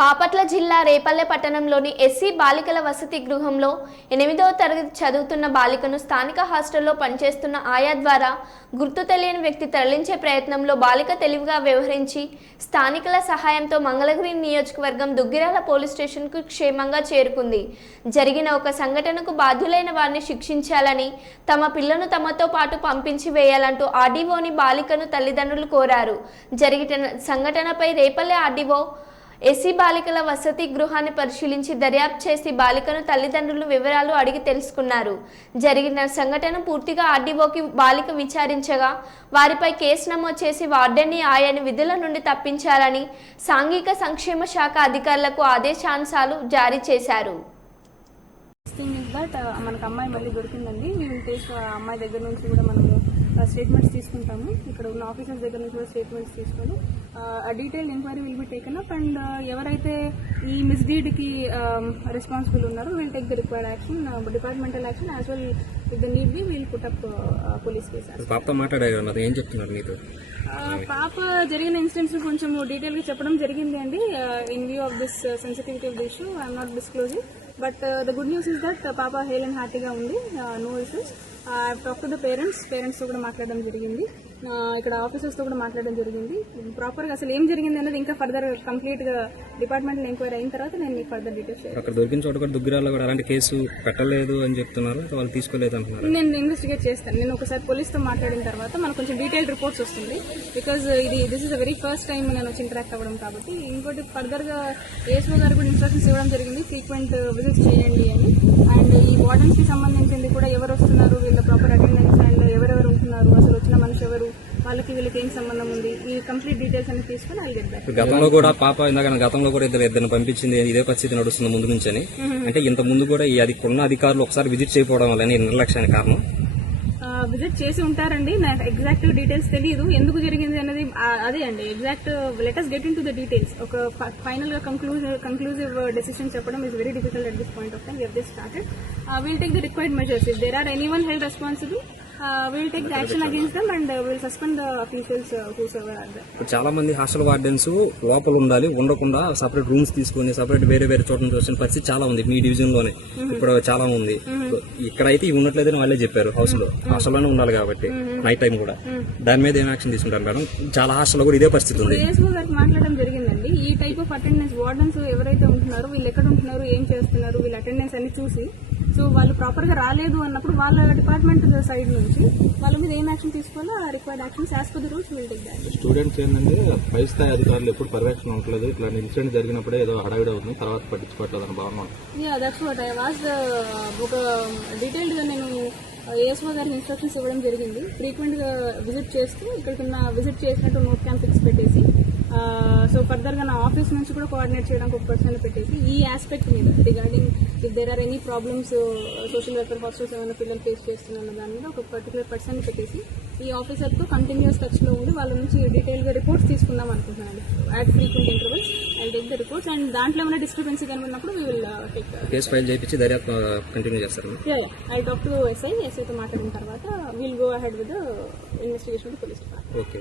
బాపట్ల జిల్లా రేపల్లె పట్టణంలోని ఎస్సీ బాలికల వసతి గృహంలో 8వ తరగతి చదువుతున్న బాలికను స్థానిక హాస్టల్లో పనిచేస్తున్న ఆయా ద్వారా గుర్తు తెలియని వ్యక్తి తరలించే ప్రయత్నంలో బాలిక తెలివిగా వ్యవహరించి స్థానికుల సహాయంతో మంగళగిరి నియోజకవర్గం దుగ్గిరాల పోలీస్ స్టేషన్కు క్షేమంగా చేరుకుంది. జరిగిన ఒక సంఘటనకు బాధ్యులైన వారిని శిక్షించాలని, తమ పిల్లను తమతో పాటు పంపించి వేయాలంటూ ఆర్డీఓని బాలికను తల్లిదండ్రులు కోరారు. జరిగిన సంఘటనపై రేపల్లె ఆర్డీఓ ఎస్సీ బాలికల వసతి గృహాన్ని పరిశీలించి దర్యాప్తు చేసి బాలికను తల్లిదండ్రులు వివరాలు అడిగి తెలుసుకున్నారు. జరిగిన సంఘటన పూర్తిగా ఆర్డీఓకి బాలిక విచారించగా వారిపై కేసు నమోదు చేసి వార్డెన్ని ఆయని విధుల నుండి తప్పించాలని సాంఘిక సంక్షేమ శాఖ అధికారులకు ఆదేశాంశాలు జారీ చేశారు. మనకు అమ్మాయి మళ్ళీ దొరికిందండి. మేము అమ్మాయి దగ్గర నుంచి కూడా మనము స్టేట్మెంట్స్ తీసుకుంటాము. ఇక్కడ ఉన్న ఆఫీసర్స్ దగ్గర నుంచి కూడా స్టేట్మెంట్స్ తీసుకొని detail enquiry will be taken up and ఎవరైతే ఈ మిస్డీడ్కి రెస్పాన్సిబుల్ ఉన్నారో will take the required action, departmental action as well with the need be will put up police case. పాప జరిగిన ఇన్సిడెంట్స్ కొంచెం డీటెయిల్ గా చెప్పడం జరిగింది అండి. In view of this sensitivity of the issue I'm not disclosing, but the good news is that పాప hale and హ్యాపీగా ఉంది, no issues. I talk to the parents తో కూడా మాట్లాడడం జరిగింది, ఇక్కడ ఆఫీసర్స్ తో కూడా మాట్లాడడం జరిగింది. ప్రాపర్ గా అసలు ఏం జరిగింది అనేది ఇంకా ఫర్దర్ కంప్లీట్ గా డిపార్ట్మెంట్ ఎంక్వైరీ అయిన తర్వాత నేను మీకు ఫర్దర్ డీటెయిల్స్ అక్కడ దొరికిన చోట కూడా దుగ్గిరాల్లో కూడా అలాంటి కేసు పెట్టలేదు అని చెప్తున్నారు, వాళ్ళు తీసుకోలేదు అంటున్నారు. నేను ఇన్వెస్టిగేట్ చేస్తాను. నేను ఒకసారి పోలీస్ తో మాట్లాడిన తర్వాత మనకు కొంచెం డీటెయిల్ రిపోర్ట్స్ వస్తుంది. Because this is the very first time నేను వచ్చి ఇంటరాక్ట్ అవ్వడం కాబట్టి. ఇంకోటి ఫర్దర్ గా ఏఎస్ఓ గారు కూడా ఇన్స్ట్రక్షన్స్ ఇవ్వడం జరిగింది, ఫ్రీక్వెంట్ విజిట్స్ చేయండి అని. అండ్ ఈ వార్డెన్స్ కి సంబంధించింది కూడా ఎవరు వస్తున్నారు, వీళ్ళ ప్రాపర్ అటెండెన్స్ అండ్ ఎవరెవరు ఉంటున్నారు, అసలు వచ్చిన మనిషి ఎవరు, వాళ్ళకి వీళ్ళకి ఏం సంబంధం ఉంది, ఈ కంప్లీట్ డీటెయిల్స్ అన్ని తీసుకుని ఐల్ గెట్ బ్యాక్. గతంలో కూడా పాప గతంలో కూడా ఇద్దరు పంపించింది, ఇదే పరిస్థితి నడుస్తుంది ముందు నుంచి అని. అంటే ఇంత ముందు కూడా ఈ ఉన్న అధికారులు ఒకసారి విజిట్ చేయకపోవడం వల్ల నిర్లక్ష్యానికి కారణం. విజిట్ చేసి ఉంటారండి, నాకు ఎగ్జాక్ట్ డీటెయిల్స్ తెలియదు ఎందుకు జరిగింది అనేది. అదే అండి exact let us get into the details. ఒక ఫైనల్ గా కంక్లూజివ్ డెసిషన్ చెప్పడం is very difficult at this point of time. We have just started. We'll take the required measures. If there are anyone held responsible, we'll take the action against them and we'll suspend the officials whosoever are there. చాలా మంది hostel wardens లోపల ఉండాలి, ఉండకుండా separate rooms తీసుకుని separate వేరే చోట నుంచి వచ్చిన పరిస్థితి చాలా ఉంది మీ డివిజన్ లోనే. ఇప్పుడు చాలా ఉంది. ఇక్కడైతే ఇవి ఉన్నట్లేదని వాళ్ళే చెప్పారు, హాస్టల్ లోనే ఉండాలి కాబట్టి నైట్ టైం కూడా. దాని మీద ఏం యాక్షన్ తీసుకుంటారు మేడం? చాలా హాస్టల్ కూడా ఇదే పరిస్థితి ఉంది. మాట్లాడడం జరిగిందండి. ఈ టైప్ ఆఫ్ అటెండెన్స్ వార్డెన్స్ ఎవరైతే ఉంటున్నారో వీళ్ళు ఎక్కడ ఉంటున్నారు, ఏం చేస్తున్నారు, వీళ్ళ అటెండెన్స్ అని చూసి, సో వాళ్ళు ప్రాపర్ గా రాలేదు అన్నప్పుడు వాళ్ళ డిపార్ట్మెంట్ సైడ్ నుంచి వాళ్ళ మీద ఏం యాక్షన్ తీసుకోవాలో ఆ required actions as per the rules will take that. Students ఏంటంటే పై స్థాయి అధికారులు ఎప్పుడు పర్యవేక్షణ ఉండలేదు, ఇట్లా ఇన్సిడెంట్ జరిగినప్పుడే ఏదో హడావిడి అవుతుంది, తర్వాత పట్టించుకోవట్లేదు అని భావన. That's what I was. ఒక డీటెయిల్డ్ గా నేను ఏఎస్ఓ గారికి ఇన్స్ట్రక్షన్స్ ఇవ్వడం జరిగింది, ఫ్రీక్వెంట్ గా విజిట్ చేస్తూ ఇక్కడికి విజిట్ చేసినట్టు నోట్ క్యాంప్స్ పెట్టేసి, సో ఫర్దర్ గా నా ఆఫీస్ నుంచి కూడా కోఆర్డినేట్ చేయడానికి ఒక పర్సన్ పెట్టేసి ఈ ఆస్పెక్ట్ మీద regarding if there are any problems social welfare hostels ఏమైనా పిల్లలు ఫేస్ చేస్తున్న దాని మీద ఒక పర్టికులర్ పర్సన్ పెట్టేసి ఈ ఆఫీసర్ తో కంటిన్యూస్ టచ్ లో ఉండి వాళ్ళ నుంచి డీటెయిల్ గా రిపోర్ట్స్ తీసుకుందాం అనుకుంటున్నాను. At frequent intervals I take the reports and దాంట్లో ఏమైనా డిస్క్రిపెన్సీ కనుకున్నప్పుడు we will take case file చేయించి దర్యాప్తు కంటిన్యూ చేస్తారు. ఐ టాక్ టు ఎస్ఐతో మాట్లాడిన తర్వాత will go ahead with investigation police department. Okay.